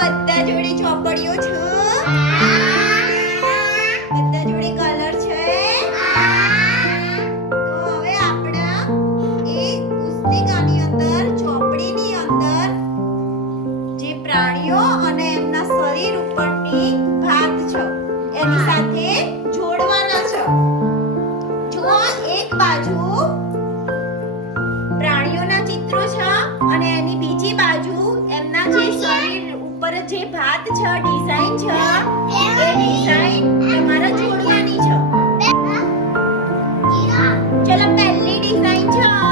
બધા જોડે ચોપડીઓ છું. જે ભાત છે ડિઝાઇન છે એ ડિઝાઇન તમારે જોડવાની છે. ચલો પહેલી ડિઝાઇન છે.